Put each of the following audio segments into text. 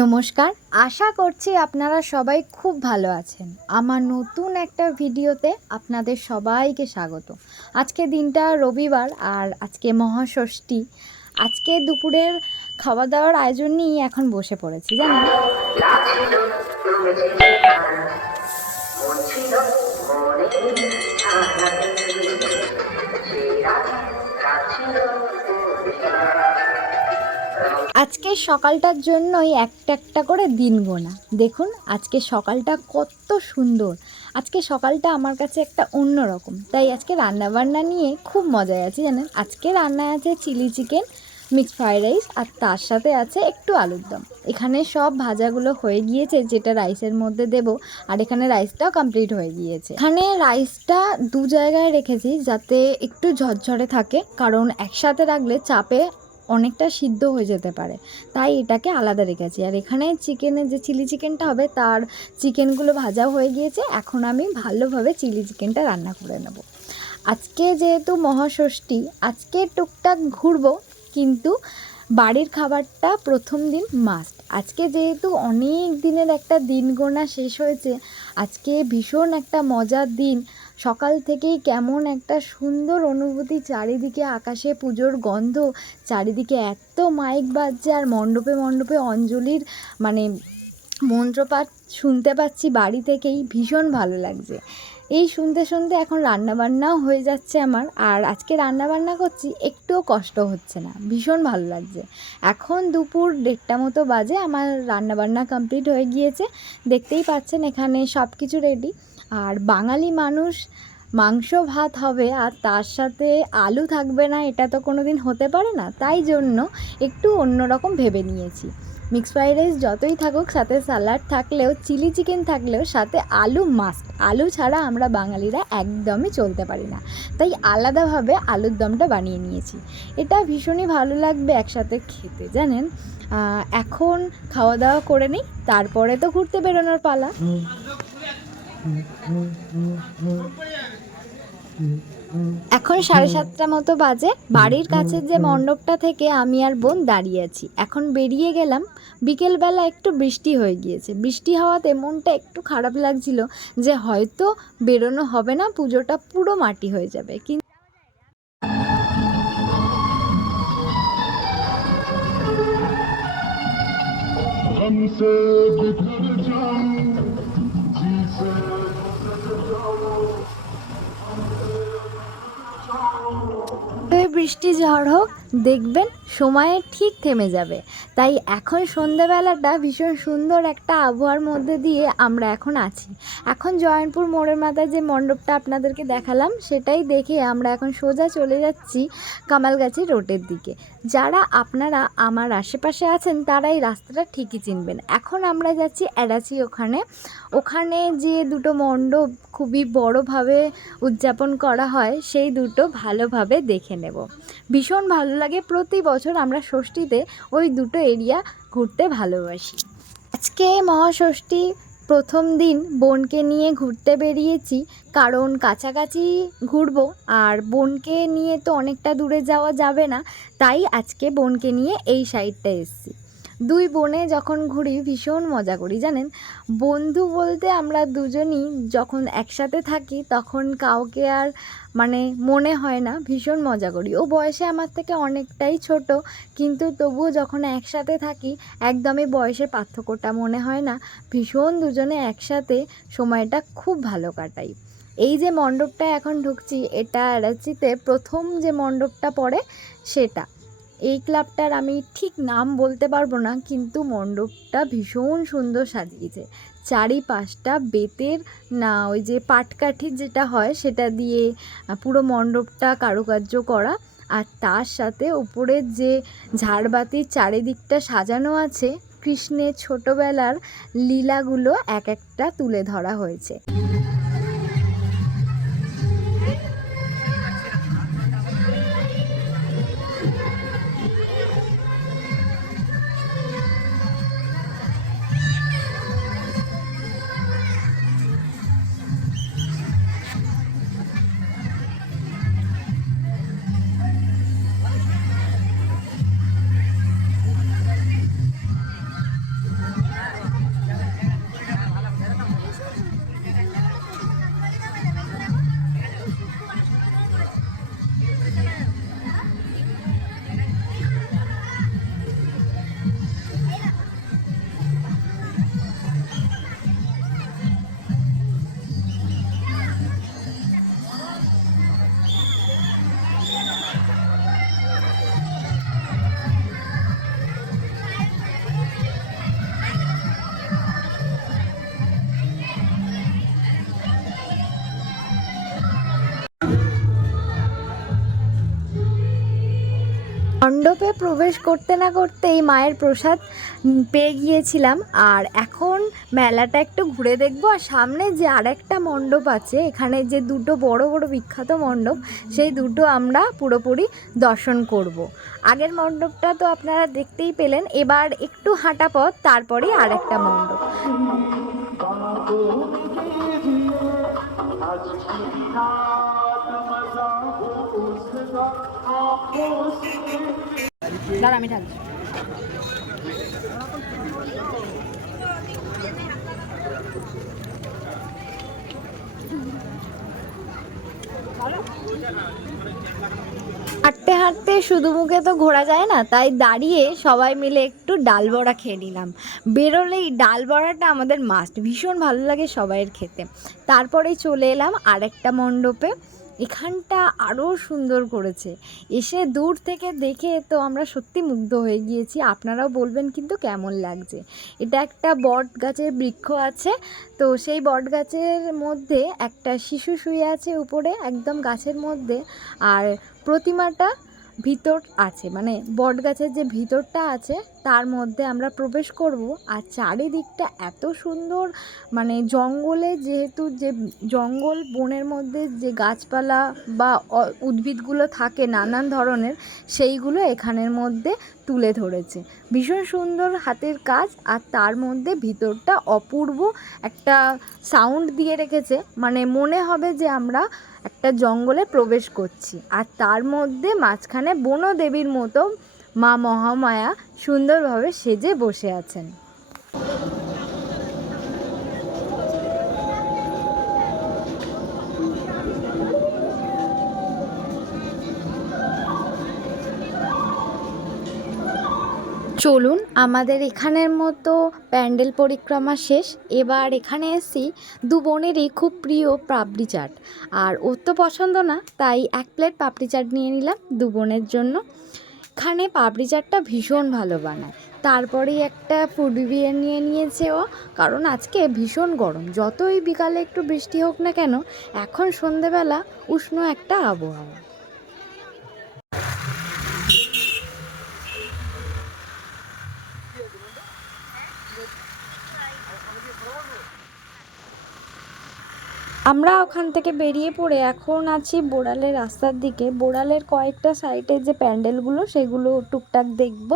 নমস্কার, আশা করছি আপনারা সবাই খুব ভালো আছেন। আমার নতুন একটা ভিডিওতে আপনাদের সবাইকে স্বাগত। আজকে দিনটা রবিবার আর আজকে মহাষষ্ঠী। আজকে দুপুরের খাওয়া দাওয়ার আয়োজন নিয়ে এখন বসে পড়েছি জানেন। আজকে সকালটার জন্যই একটা একটা করে দিন গোনা। দেখুন আজকে সকালটা কত সুন্দর। আজকে সকালটা আমার কাছে একটা অন্য রকম, তাই আজকে রান্নাবান্না নিয়ে খুব মজায় আছি জানেন। আজকে রান্নায় আছে chilli chicken, mixed fried rice আর তার সাথে আছে একটু আলুর দম। এখানে সব ভাজাগুলো হয়ে গিয়েছে যেটা রাইসের মধ্যে দেব, আর এখানে রাইসটাও কমপ্লিট হয়ে গিয়েছে। এখানে রাইসটা দু জায়গায় রেখেছি যাতে একটু ঝরঝরে থাকে, কারণ একসাথে রাখলে চাপে অনেকটা সিদ্ধ হয়ে যেতে পারে, তাই এটাকে আলাদা রেখেছি। আর এখানে চিকেনের যে চিলি চিকেনটা হবে তার চিকেনগুলো ভাজা হয়ে গিয়েছে। এখন আমি ভালোভাবে চিলি চিকেনটা রান্না করে নেব। আজকে যেহেতু মহাষষ্ঠী, আজকে টুকটাক ঘুরবো, কিন্তু বাড়ির খাবারটা প্রথম দিন মাস্ট। আজকে যেহেতু অনেক দিনের একটা দিন গোনা শেষ হয়েছে, আজকে ভীষণ একটা মজার দিন। সকাল থেকেই কেমন একটা সুন্দর অনুভূতি, চারিদিকে আকাশে পুজোর গন্ধ, চারিদিকে এত মাইক বাজছে আর মণ্ডপে মণ্ডপে অঞ্জলির মন্ত্রপাঠ শুনতে পাচ্ছি বাড়ি থেকেই, ভীষণ ভালো লাগছে। এই শুনতে শুনতে এখন রান্নাবান্নাও হয়ে যাচ্ছে আমার, আর আজকে রান্নাবান্না করছি একটুও কষ্ট হচ্ছে না, ভীষণ ভালো লাগছে। এখন দুপুর 1:30 মতো বাজে, আমার রান্নাবান্না কমপ্লিট হয়ে গিয়েছে। দেখতেই পাচ্ছেন এখানে সব কিছু রেডি। আর বাঙালি মানুষ মাংস ভাত হবে আর তার সাথে আলু থাকবে না, এটা তো কোনো দিন হতে পারে না। তাই জন্য একটু অন্যরকম ভেবে নিয়েছি। মিক্সড ফ্রাইড রাইস যতই থাকুক, সাথে স্যালাড থাকলেও, চিলি চিকেন থাকলেও সাথে আলু মাস্ট। আলু ছাড়া আমরা বাঙালিরা একদমই চলতে পারি না, তাই আলাদাভাবে আলুর দমটা বানিয়ে নিয়েছি। এটা ভীষণই ভালো লাগবে একসাথে খেতে জানেন। এখন খাওয়া দাওয়া করে নিই, তারপরে তো ঘুরতে বেরোনোর পালা। এখন 7:30 মতো বাজে। বাড়ির কাছে যে মণ্ডপটা থেকে আমি আর বোন দাঁড়িয়ে আছি, এখন বেরিয়ে গেলাম। বিকেলবেলা একটু বৃষ্টি হয়ে গিয়েছে, বৃষ্টি হওয়াতে মনটা একটু খারাপ লাগছিল যে হয়তো বেরোনো হবে না, পুজোটা পুরো মাটি হয়ে যাবে। কিন্তু বৃষ্টি ঝড় হোক, দেখবেন সময়ে ঠিক থেমে যাবে। তাই এখন সন্ধেবেলাটা ভীষণ সুন্দর একটা আবহাওয়ার মধ্যে দিয়ে আমরা এখন আছি। এখন জয়নপুর মোড়ের মাথায় যে মণ্ডপটা আপনাদেরকে দেখালাম, সেটাই দেখে আমরা এখন সোজা চলে যাচ্ছি কামালগাছি রোডের দিকে। যারা আপনারা আমার আশেপাশে আছেন তারা এই রাস্তাটা ঠিকই চিনবেন। এখন আমরা যাচ্ছি এড়াচি, ওখানে যে দুটো মণ্ডপ খুবই বড়োভাবে উদযাপন করা হয়, সেই দুটো ভালোভাবে দেখে নেব। ভীষণ ভালো লাগে, প্রতি বছর আমরা ষষ্ঠীতে ওই দুটো এরিয়া ঘুরতে ভালোবাসি। আজকে মহাষষ্ঠী প্রথম দিন বোনকে নিয়ে ঘুরতে বেরিয়েছি, কারণ কাছাকাছি ঘুরবো আর বোনকে নিয়ে তো অনেকটা দূরে যাওয়া যাবে না, তাই আজকে বোনকে নিয়ে এই সাইডটা এসেছি। দুই বোনে যখন ঘুরি ভীষণ মজা করি জানেন। বন্ধু বলতে আমরা দুজনই যখন একসাথে থাকি তখন কাউকে আর মনে হয় না, ভীষণ মজা করি। ও বয়সে আমার থেকে অনেকটাই ছোট, কিন্তু তবুও যখন একসাথে থাকি একদমই বয়সের পার্থক্যটা মনে হয় না। ভীষণ দুজনে একসাথে সময়টা খুব ভালো কাটাই। এই যে মণ্ডপটা এখন ঢুকছি, এটা এড়াচিতে প্রথম যে মণ্ডপটা পড়ে সেটা। এই ক্লাবটার আমি ঠিক নাম বলতে পারবো না, কিন্তু মণ্ডপটা ভীষণ সুন্দর সাজিয়েছে। চারিপাশটা বেতের ওই যে পাটকাঠি যেটা হয় সেটা দিয়ে পুরো মণ্ডপটা কারুকার্য করা, আর তার সাথে উপরের যে ঝাড়বাতির চারিদিকটা সাজানো আছে, কৃষ্ণের ছোটোবেলার লীলাগুলো এক একটা তুলে ধরা হয়েছে। মণ্ডপে প্রবেশ করতে না করতেই মায়ের প্রসাদ পেয়ে গিয়েছিলাম। আর এখন মেলাটা একটু ঘুরে দেখবো। আর সামনে যে আরেকটা মণ্ডপ আছে, এখানে যে দুটো বড় বড় বিখ্যাত মণ্ডপ, সেই দুটো আমরা পুরোপুরি দর্শন করব। আগের মণ্ডপটা তো আপনারা দেখতেই পেলেন, এবার একটু হাঁটা পথ, তারপরেই আরেকটা মণ্ডপ। দাঁড়া, আমি থাকছি। হাঁটতে হাঁটতে শুধু মুখে তো ঘোরা যায় না, তাই দাঁড়িয়ে সবাই মিলে একটু ডাল বড়া খেয়ে নিলাম। বেরোলেই ডাল বড়াটা আমাদের মাস্ট, ভীষণ ভালো লাগে সবাইয়ের খেতে। তারপরেই চলে এলাম আরেকটা মণ্ডপে। এখানটা আরও সুন্দর করেছে, এসে দূর থেকে দেখে তো আমরা সত্যি মুগ্ধ হয়ে গিয়েছি। আপনারাও বলবেন কিন্তু কেমন লাগছে। এটা একটা বট গাছের বৃক্ষ আছে, তো সেই বট গাছের মধ্যে একটা শিশু শুয়ে আছে উপরে একদম গাছের মধ্যে। আর প্রতিমাটা ভিতর আছে, মানে বট গাছের যে ভিতরটা আছে তার মধ্যে আমরা প্রবেশ করব। আর চারিদিকটা এত সুন্দর, মানে জঙ্গলে, যেহেতু যে জঙ্গল বনের মধ্যে যে গাছপালা বা উদ্ভিদগুলো থাকে নানান ধরনের, সেইগুলো এখানের মধ্যে তুলে ধরেছে। ভীষণ সুন্দর হাতের কাজ। আর তার মধ্যে ভিতরটা অপূর্ব একটা সাউন্ড দিয়ে রেখেছে, মানে মনে হবে যে আমরা একটা জঙ্গলে প্রবেশ করছি। আর তার মধ্যে মাঝখানে বনদেবীর মতো মা মহামায়া সুন্দরভাবে সেজে বসে আছেন। চলুন, আমাদের এখানের মতো প্যান্ডেল পরিক্রমা শেষ। এবার এখানে এসেছি দু বোনেরই খুব প্রিয় পাপড়ি চাট। আর ওর তো পছন্দ না, তাই 1 প্লেট পাপড়ি চাট নিয়ে নিলাম দু বোনের জন্য। এখানে পাপড়ি চাটটা ভীষণ ভালো বানায়। তারপরেই একটা ফুড বিয়ার নিয়ে নিয়েছে ও, কারণ আজকে ভীষণ গরম। যতই বিকালে একটু বৃষ্টি হোক না কেন, এখন সন্ধেবেলা উষ্ণ একটা আবহাওয়া। আমরা ওখান থেকে বেরিয়ে পড়ে এখন আছি বোড়ালের রাস্তার দিকে। বোড়ালের কয়েকটা সাইডে যে প্যান্ডেলগুলো, সেগুলো টুকটাক দেখব।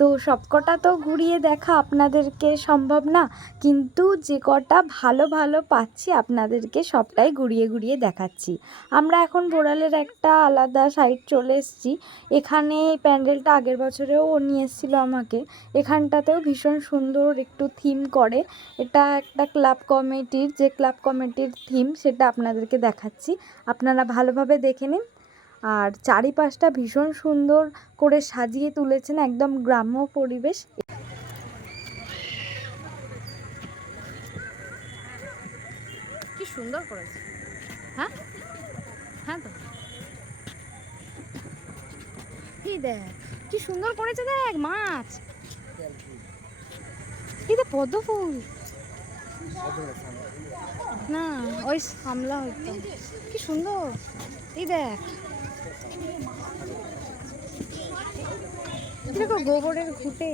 তো সবকটা তো ঘুরিয়ে দেখা আপনাদেরকে সম্ভব না, কিন্তু যে কটা ভালো ভালো পাচ্ছি আপনাদেরকে সবটাই ঘুরিয়ে ঘুরিয়ে দেখাচ্ছি। আমরা এখন বোড়ালের একটা আলাদা সাইড চলে এসেছি। এখানে এই প্যান্ডেলটা আগের বছরেও ও নিয়ে এসেছিলো আমাকে। এখানটাতেও ভীষণ সুন্দর একটু থিম করে। এটা একটা ক্লাব কমিটির, যে ক্লাব কমিটির থিম সেটা আপনাদেরকে দেখাচ্ছি, আপনারা ভালোভাবে দেখে নিন। আর চারিপাশটা ভীষণ সুন্দর করে সাজিয়ে তুলেছেন, একদম গ্রাম্য পরিবেশ। কি সুন্দর করেছে। হ্যাঁ হ্যাঁ, তো কি দেখ কি সুন্দর করেছে, দেখ মাছ, এই দেখ পদ্ম ফুল, না ওই সামলা হইতো, কি সুন্দর। এই দেখ দেখো গোবরের ঘুটে।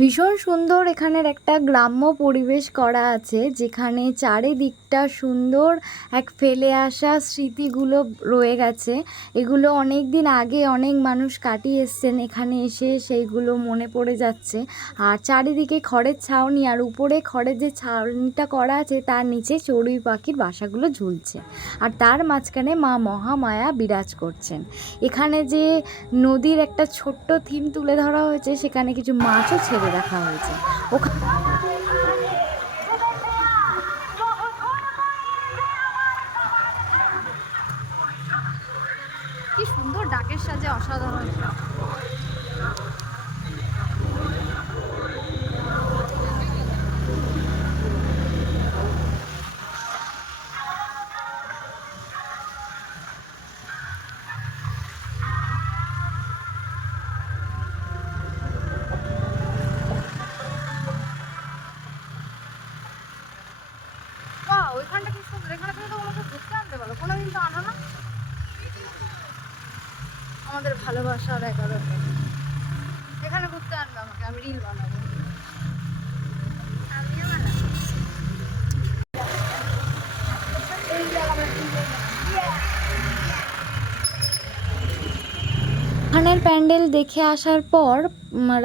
ভীষণ সুন্দর এখানের একটা গ্রাম্য পরিবেশ করা আছে, যেখানে চারিদিকটা সুন্দর এক ফেলে আসা স্মৃতিগুলো রয়ে গেছে। এগুলো অনেক দিন আগে অনেক মানুষ কাটিয়ে এসছেন, এখানে এসে সেইগুলো মনে পড়ে যাচ্ছে। আর চারিদিকে খড়ের ছাউনি, আর উপরে খড়ের যে ছাউনিটা করা আছে তার নিচে চড়ুই পাখির বাসাগুলো ঝুলছে। আর তার মাঝখানে মা মহামায়া বিরাজ করছেন। এখানে যে নদীর একটা ছোট্ট থিম তুলে ধরা হয়েছে, সেখানে কিছু মাছও ছেড়ে রাখা হয়েছে। কি সুন্দর ডাকের সাজে, অসাধারণ। ওইখানটা কি সুন্দর, এখানে তুমি তো আমাকে ঘুরতে আনতে পারো, কোনোদিন তো আনো না। আমাদের ভালোবাসার 11 এখানে ঘুরতে আনবে আমাকে, আমি রিল বানাবো। ওখানের প্যান্ডেল দেখে আসার পর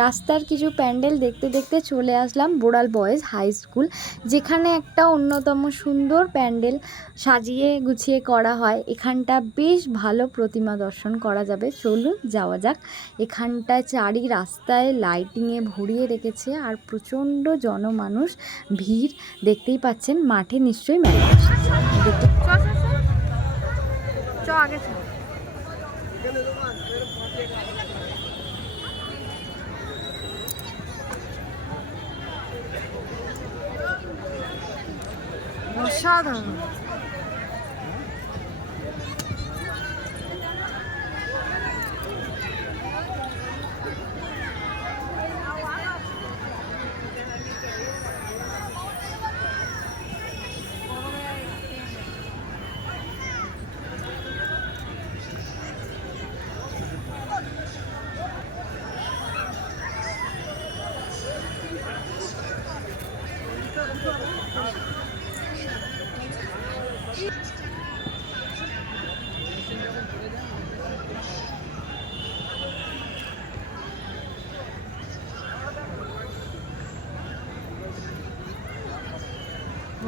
রাস্তার কিছু প্যান্ডেল দেখতে দেখতে চলে আসলাম বোড়াল বয়েজ হাই স্কুল, যেখানে একটা অন্যতম সুন্দর প্যান্ডেল সাজিয়ে গুছিয়ে করা হয়। এখানটা বেশ ভালো প্রতিমা দর্শন করা যাবে, চলুন যাওয়া যাক। এখানটায় চারি রাস্তায় লাইটিংয়ে ভরিয়ে রেখেছে আর প্রচণ্ড জনমানুষ ভিড়, দেখতেই পাচ্ছেন। মাঠে নিশ্চয়ই মেলা আগে অসাধারণ।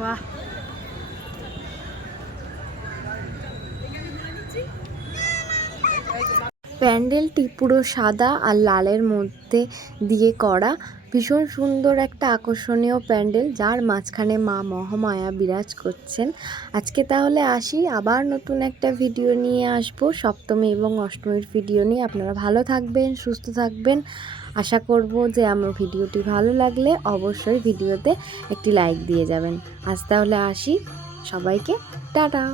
বাহ, প্যান্ডেলটি পুরো সাদা আর লালের মধ্যে দিয়ে করা, ভীষণ সুন্দর একটা আকর্ষণীয় প্যান্ডেল, যার মাঝখানে মা মহামায়া বিরাজ করছেন। আজকে তাহলে আসি, আবার নতুন একটা ভিডিও নিয়ে আসবো, সপ্তমী এবং অষ্টমীর ভিডিও নিয়ে। আপনারা ভালো থাকবেন, সুস্থ থাকবেন। আশা করব যে আমার ভিডিওটি ভালো লাগলে অবশ্যই ভিডিওতে একটি লাইক দিয়ে যাবেন। আজ তাহলে আসি, সবাইকে টাটা।